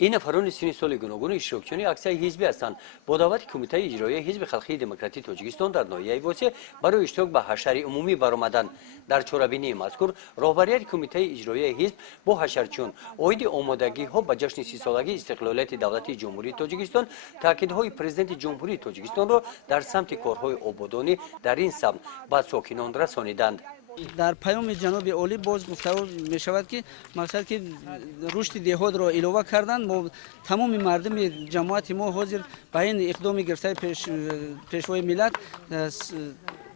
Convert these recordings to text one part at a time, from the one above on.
این افراد سینی سال گوناگون اشتراکچیانی اکثر حزبی هستند. با دعوت کمیته اجرایی حزب خلقی دموکراتیک تاجیکستان در ناحیه واسه برای اشتراک به حشر عمومی برآمدند. در چورابینی مذکور رهبری کمیته اجرایی حزب با حشرچیان اوید آمادگی ها به جشن 30 سالگی استقلالیت دولتی جمهوری تاجیکستان تاکیدهای پرزیدنت جمهوری تاجیکستان را در سمت کارهای آبادانی در این سمت به ساکنان رسانیدند. در پیام جناب عالی باز گفتار می شود که مقصد که رشد دهات را علاوه کردن با تمام مردم جماعت ما حاضر به این اقدام گرفته پیشوای ملت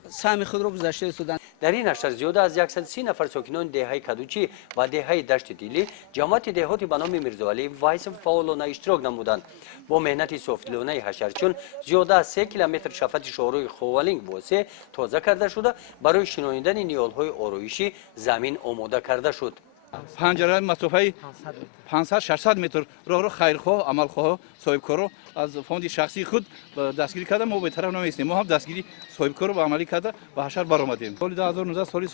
سهم خود را گذاشته سودند. در این حشر زیاده از 130 نفر ساکنان دهه کدوچی و دهه دشت دیلی جماعت دهاتی به نام میرزاعلی وایس فعالانه اشتراک نمودند. با مهنت صافدلانه حشرچیان زیاده از 3 کیلومتر شفت شاهروی خوالینگ واسه تازه کرده شده برای شنانیدن نیازهای آرایشی زمین آماده کرده شد. پنجره مسافه 500-600 متر راه رو خیرخواه عملخواه صاحبکارو از فوند شخصی خود دستگیری کرده. ما به طرف نمیستیم، ما هم دستگیری صاحبکارو به عملی کرده و حشر برآمدیم. سال 2019 سال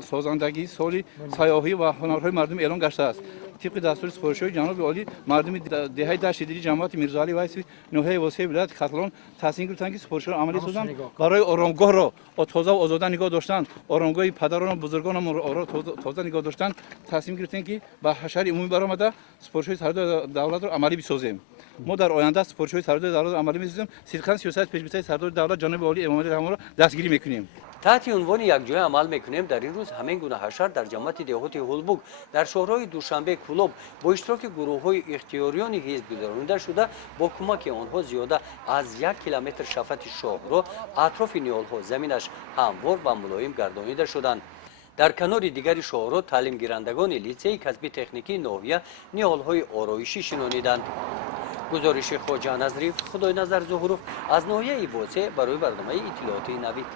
سازندگی سال سیاحی و هنرهای مردم اعلام گشته است. طبق دستور سپارش‌های جناب عالی مردم دهه دشت دیلی جماعت میرزاعلی وایس نوحه واسه ولایت خطلان تصمیم گرفتند که سپارش‌ها را عملی سازند برای آرامگاه را تازه و آزاده نگاه داشتن، آرامگاه پدران و بزرگان را تازه نگاه داشتن. تصمیم گرفتیم که به حشر عمومی برآمده سپارش‌های سردار دولت را عملی بسازیم. ما در آینده سپارش‌های سردار دولت را عملی می‌سازیم. صدقاً سیاست پیش‌بینی سردار دولت جناب عالی امام رحمان را دستگیری می‌کنیم. تحت عنوان یک جای عمل میکنیم در این روز همین گونه حشر در جماعت دهات هولبوگ در شهرهای دوشنبه کلوب با اشتراک گروه‌های اختیاریان حزب گذرانده شده. با کمک آنها زیاده از 1 کیلومتر شفت شهر اطراف نیال‌ها زمینش هموار و ملایم گردانیده شدند. در کنار دیگر شهرها تعلیم گیرندگان لیسه کسبی تکنیکی ناحیه نیال‌های آرایشی شنانیدند. گزارش خواجه نظری خدای نظر ظهورов از ناحیه واسه برای برنامه اطلاعاتی نوید.